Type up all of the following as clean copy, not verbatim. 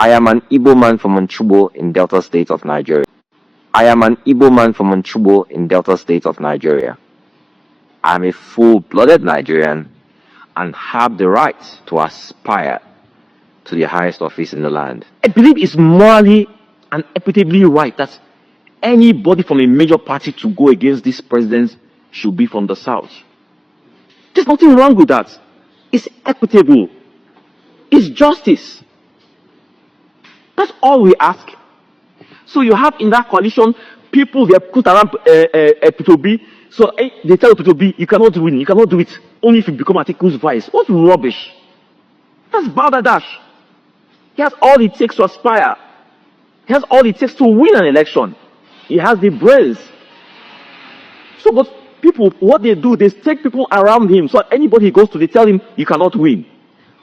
I am an Igbo man from Onchubo in Delta State of Nigeria. I am an Igbo man from Onchubo in Delta State of Nigeria. I am a full-blooded Nigerian and have the right to aspire to the highest office in the land. I believe it's morally and equitably right that anybody from a major party to go against this president should be from the South. There's nothing wrong with that. It's equitable. It's justice. That's all we ask. So you have in that coalition people they put around P2B. So they tell P2B, you cannot win, you cannot do it. Only if you become Atiku's vice. What rubbish. That's Balderdash. He has all it takes to aspire. He has all it takes to win an election. He has the brains. So, but people, what they do, they take people around him. So anybody he goes to, they tell him, you cannot win.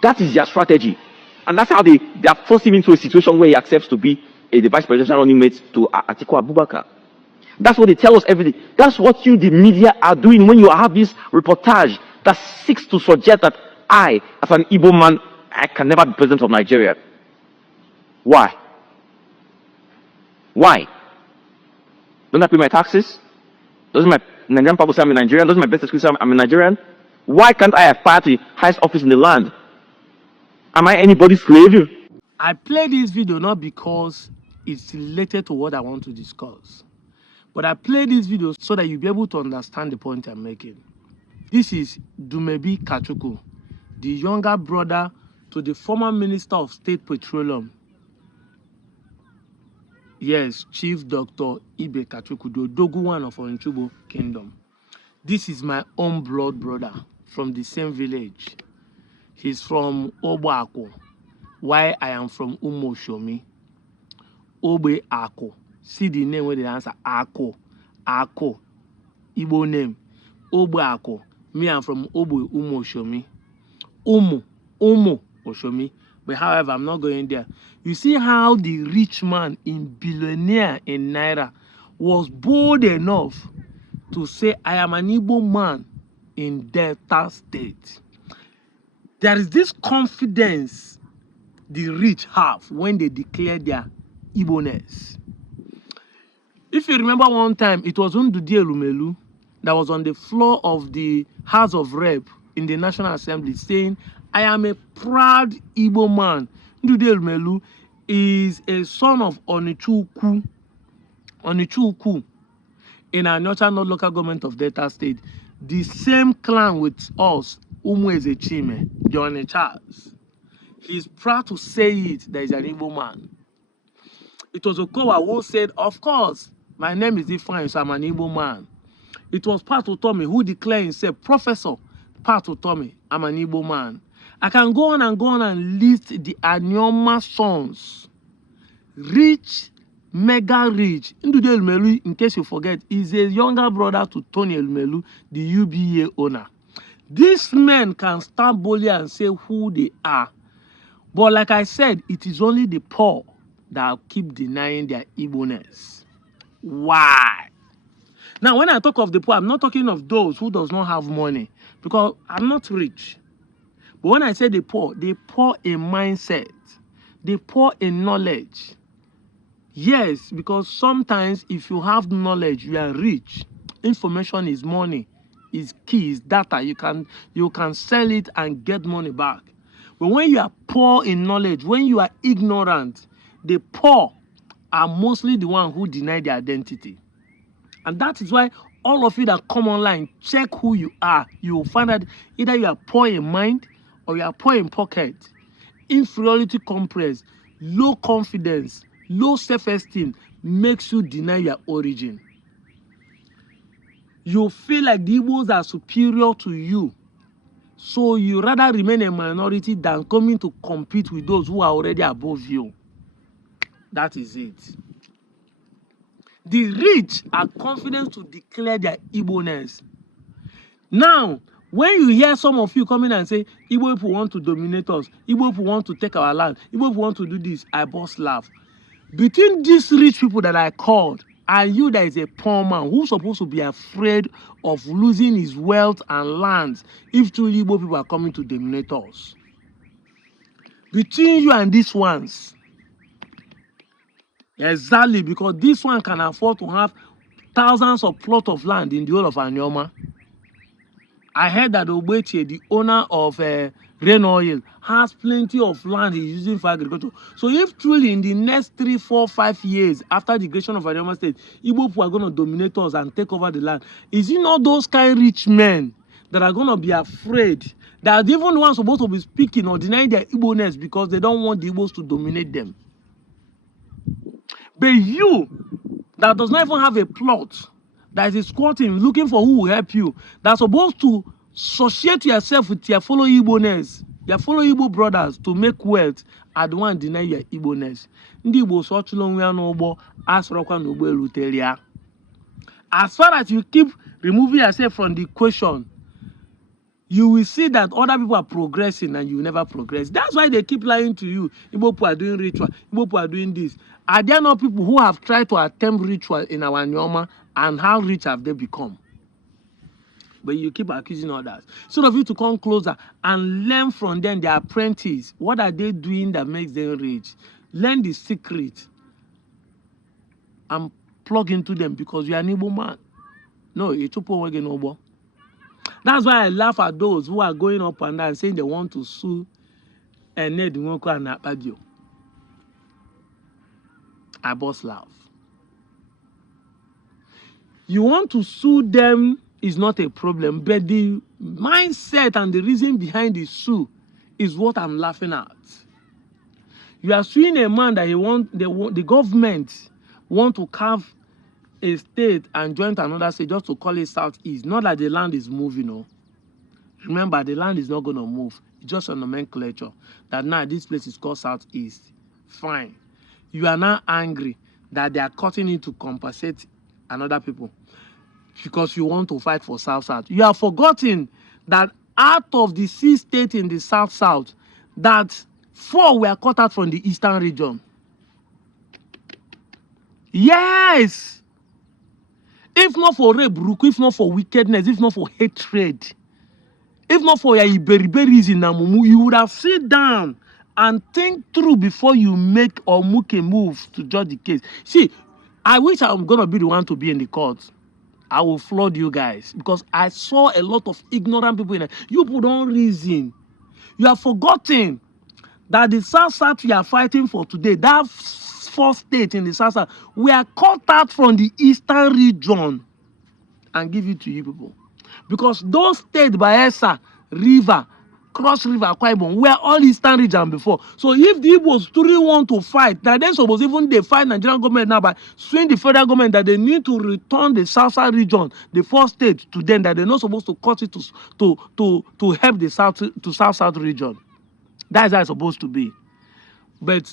That is their strategy. And that's how they are forced him into a situation where he accepts to be the vice presidential running mate to Atiku Abubakar. That's what they tell us every day. That's what you, the media, are doing when you have this reportage that seeks to suggest that I, as an Igbo man, I can never be president of Nigeria. Why? Why? Don't I pay my taxes? Doesn't my Nigerian people say I'm a Nigerian? Doesn't my best excuse say I'm a Nigerian? Why can't I aspire to the highest office in the land? Am I anybody's slave? I play this video not because it's related to what I want to discuss, but I play this video so that you'll be able to understand the point I'm making. This is Dumebi Kachuku, the younger brother to the former Minister of State Petroleum. Yes, Chief Dr. Ibe Kachuku, the Odoguwan of Onchubo Kingdom. This is my own blood brother from the same village. He's from Oboako, while I am from Umoshomi. Obe Ako. See the name where they answer Ako. Ako. Igbo name. Obe Ako. Me, I'm from Obe Umoshomi. Umu Oshomi. But however, I'm not going there. You see how the rich man in billionaire in Naira was bold enough to say, I am an Igbo man in Delta State. There is this confidence the rich have when they declare their Igbo-ness. If you remember one time, it was Ndudi Elumelu that was on the floor of the House of Rep in the National Assembly saying, I am a proud Igbo man. Ndudi Elumelu is a son of Onichuku in our North local government of Delta State. The same clan with us, Umueze Chime, Johnny Charles. He's proud to say it, there is an Igbo man. It was Okowa who said, of course, my name is different, so I'm an Igbo man. It was Patu Tommy who declared himself, Professor Patu Tommy, I'm an Igbo man. I can go on and list the Anyoma sons. Rich, mega rich. Ndude Elumelu, in case you forget, is a younger brother to Tony Elumelu, the UBA owner. These men can stand boldly and say who they are. But like I said, it is only the poor that keep denying their Igbo-ness. Why? Now, when I talk of the poor, I'm not talking of those who does not have money, because I'm not rich. But when I say the poor in mindset, the poor in knowledge. Yes, because sometimes if you have knowledge, you are rich. Information is money, is key, is data. You can sell it and get money back. But when you are poor in knowledge, when you are ignorant, the poor are mostly the ones who deny their identity. And that is why all of you that come online, check who you are. You will find that either you are poor in mind or you are poor in pocket. Inferiority complex, low confidence, low self-esteem makes you deny your origin. You feel like the Igbos are superior to you. So you rather remain a minority than coming to compete with those who are already above you. That is it. The rich are confident to declare their Igbo-ness. Now, when you hear some of you coming and say, Igbo people want to dominate us, Igbo people want to take our land, Igbo people want to do this, I burst laugh. Between these rich people that I called and you that is a poor man who's supposed to be afraid of losing his wealth and lands if two Igbo people are coming to dominate us. Between you and these ones, Exactly, because this one can afford to have thousands of plots of land in the whole of Anyoma. I heard that Obeche, the owner of Rain Oil, has plenty of land he's using for agriculture. So if truly in the next 3, 4, 5 years after the creation of Anyoma State, Igbo people are going to dominate us and take over the land, is it not those kind of rich men that are going to be afraid that even the ones supposed to be speaking or denying their Igbo-ness because they don't want the Igbos to dominate them? But you that does not even have a plot, that is squatting, looking for who will help you, that's supposed to associate yourself with your fellow Igbo-ness, your fellow Igbo brothers to make wealth, are the one deny your Igbo-ness. Ndị Igbo sọchụlụ onwe ya n'ụgbọ, asọrọkwa n'ụgbọ erutere ya. As far as you keep removing yourself from the equation, you will see that other people are progressing and you will never progress. That's why they keep lying to you. Igbo people are doing ritual. Igbo people are doing this. Are there not people who have tried to attempt ritual in our Nyoma, and how rich have they become? But you keep accusing others. Instead of you to come closer and learn from them, their apprentice, what are they doing that makes them rich? Learn the secret and plug into them, because you are an Igbo man. No, you chupo wege nobo. That's why I laugh at those who are going up and down saying they want to sue Ned Nwoko and Akpabio. I both laugh. You want to sue them is not a problem, but the mindset and the reason behind the sue is what I'm laughing at. You are suing a man that the government want to carve a state and join to another state just to call it Southeast. Not that the land is moving, no. Remember, the land is not going to move. It's just a nomenclature that now this place is called Southeast. Fine. You are now angry that they are cutting it to compensate another people because you want to fight for South-South. You have forgotten that out of the 6 states in the South-South, that 4 were cut out from the Eastern region. Yes! If not for rape, if not for wickedness, if not for hatred, if not for your Iberiberis in Namumu, you would have sit down and think through before you make or make a move to judge the case. See, I wish I'm going to be the one to be in the court. I will flood you guys because I saw a lot of ignorant people in it. You people don't reason. You have forgotten that the South-South we are fighting for today, that 4 states in the South-South, we are cut out from the Eastern region and give it to you people. Because those states, Bayelsa, River, Cross River, Akwa Ibom, were all Eastern region before. So if the Igbos truly want to fight, that then suppose even they fight Nigerian government now by suing the federal government that they need to return the South-South region, the 4 states, to them, that they're not supposed to cut it to help the South-South region. That's how it's supposed to be. But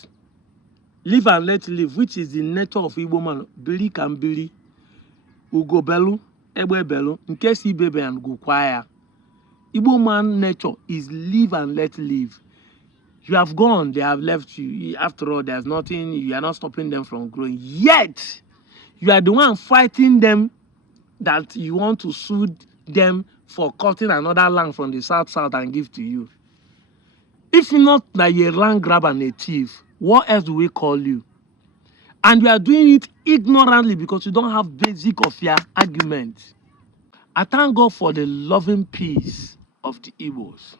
live and let live, which is the nature of Igbo man. Bili can bili, ugo belu, ebe belu, in case he baby and go choir. Igbo man nature is live and let live. You have gone, they have left you. After all, there's nothing, you are not stopping them from growing. Yet, you are the one fighting them that you want to sue them for cutting another land from the South-South and give to you. If not like a land grab and a thief, what else do we call you? And you are doing it ignorantly because you don't have basic of your argument. I thank God for the loving peace of the Igbos.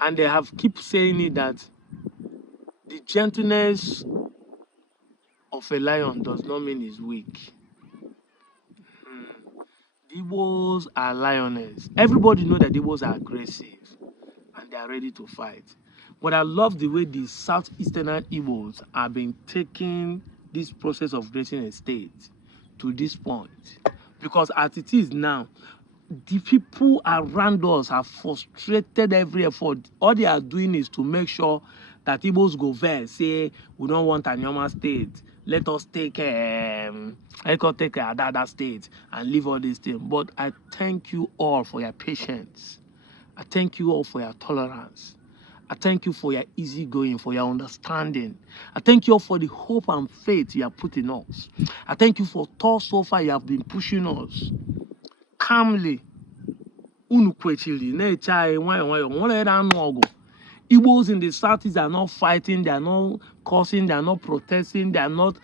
And they have keep saying it that the gentleness of a lion does not mean he's weak. The Igbos are lioness. Everybody knows that the Igbos are aggressive and they are ready to fight. But I love the way the Southeastern Igbos have been taking this process of creating a state to this point. Because as it is now, the people around us have frustrated every effort. All they are doing is to make sure that Igbos go there, say, we don't want a Anyoma state. Let us take another state and leave all these things. But I thank you all for your patience. I thank you all for your tolerance. I thank you for your easygoing, for your understanding. I thank you all for the hope and faith you have put in us. I thank you for thoughts so far you have been pushing us. Calmly, Igbos in the southeast are not fighting, they are not causing, they are not protesting, they are not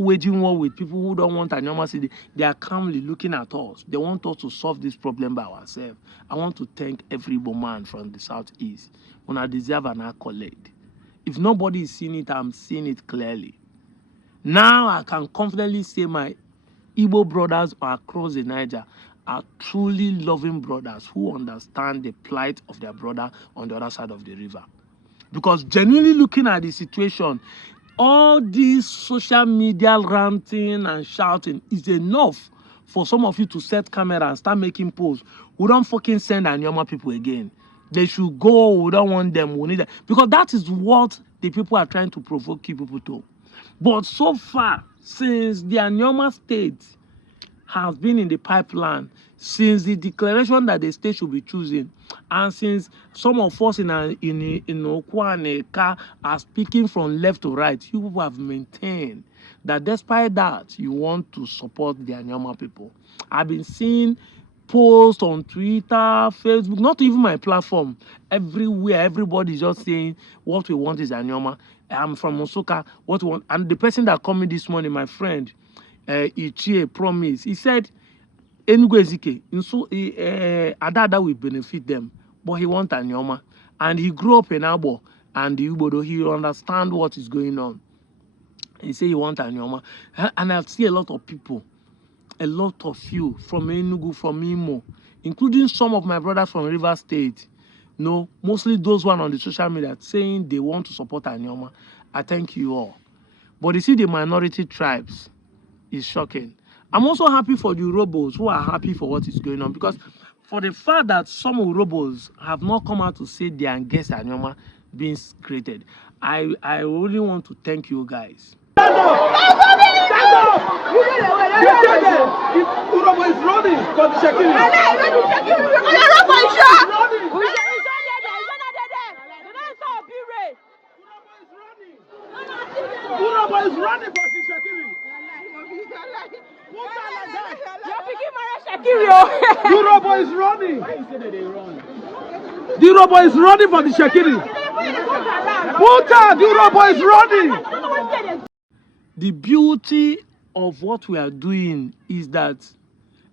waging war with people who don't want Anyoma City. They are calmly looking at us. They want us to solve this problem by ourselves. I want to thank every Igbo man from the southeast. When I deserve an accolade. If nobody is seeing it, I'm seeing it clearly. Now I can confidently say my Igbo brothers across the Niger are truly loving brothers who understand the plight of their brother on the other side of the river. Because genuinely looking at the situation, all this social media ranting and shouting is enough for some of you to set camera and start making posts. We don't fucking send Anyoma people again. They should go. We don't want them. We need them. Because that is what the people are trying to provoke people to. But so far, since the Anyoma state has been in the pipeline, since the declaration that the state should be choosing, and since some of us in Okwa and Eka are speaking from left to right, you people have maintained that despite that, you want to support the Anyoma people. I've been seeing posts on Twitter, Facebook, not even my platform. Everywhere, everybody's just saying what we want is Anyoma. I'm from Osoka, what we want. And the person that called me this morning, my friend, Ichie promise. He said, Enugu Ezike, Adada will benefit them, but he wants Anyoma. And he grew up in Abo and the Ubodo. He understand what is going on. He said he wants Anyoma. And I see a lot of people, a lot of you from Enugu, from Imo, including some of my brothers from River State. No, mostly those one on the social media saying they want to support Anyoma. I thank you all. But you see the minority tribes, is shocking. I'm also happy for the Urobos who are happy for what is going on, because for the fact that some Urobos have not come out to say they are against Anyoma being created, I really want to thank you guys. Urobo is running for the Shekiri. Urobo is running for the Shekiri. Urobo is running. Why you say that they run? The Urobo is running for the Shekiri. The Urobo is running. The beauty of what we are doing is that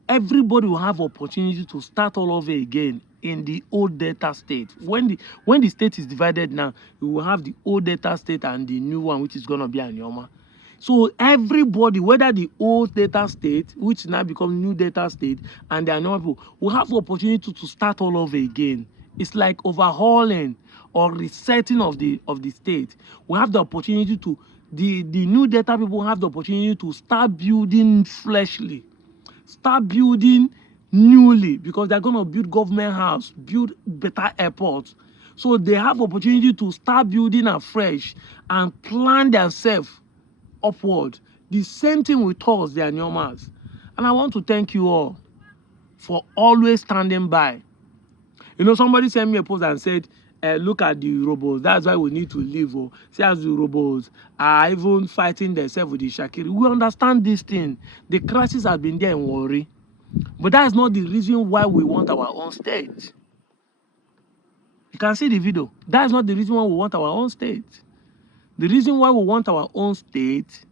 everybody will have opportunity to start all over again in the old Delta state. When the state is divided now, we will have the old Delta state and the new one, which is going to be Anyoma. So everybody, whether the old Delta state, which now become new Delta state, and the Anyoma people, will have the opportunity to start all over again. It's like overhauling or resetting of the state. We have the opportunity to, the new Delta people have the opportunity to start building fleshly, start building newly, because they're going to build government house, build better airports. So they have opportunity to start building afresh and plan themselves upward. The same thing with us, the Anyomas. And I want to thank you all for always standing by. You know, somebody sent me a post and said, look at the Urobos. That's why we need to leave. Oh. See, as the Urobos are even fighting themselves with the Shakiri. We understand this thing. The crisis has been there in Warri. But that is not the reason why we want our own state. You can see the video. That is not the reason why we want our own state. The reason why we want our own state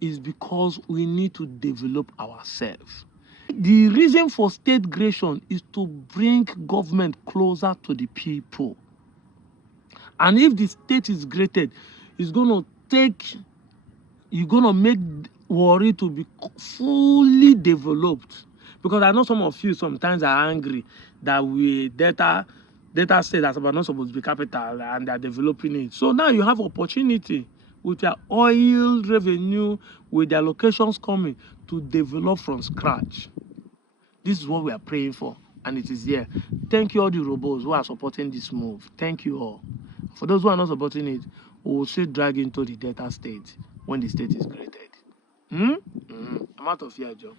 is because we need to develop ourselves. The reason for state creation is to bring government closer to the people. And if the state is created, it's going to take, you're going to make Warri to be fully developed. Because I know some of you sometimes are angry that we data state that's not supposed to be capital and they're developing it. So now you have opportunity with your oil revenue, with their locations coming, to develop from scratch. This is what we are praying for, and it is here. Thank you all the robots who are supporting this move. Thank you all. For those who are not supporting it, we will still drag into the Delta state when the state is created. I'm out of here, Joe.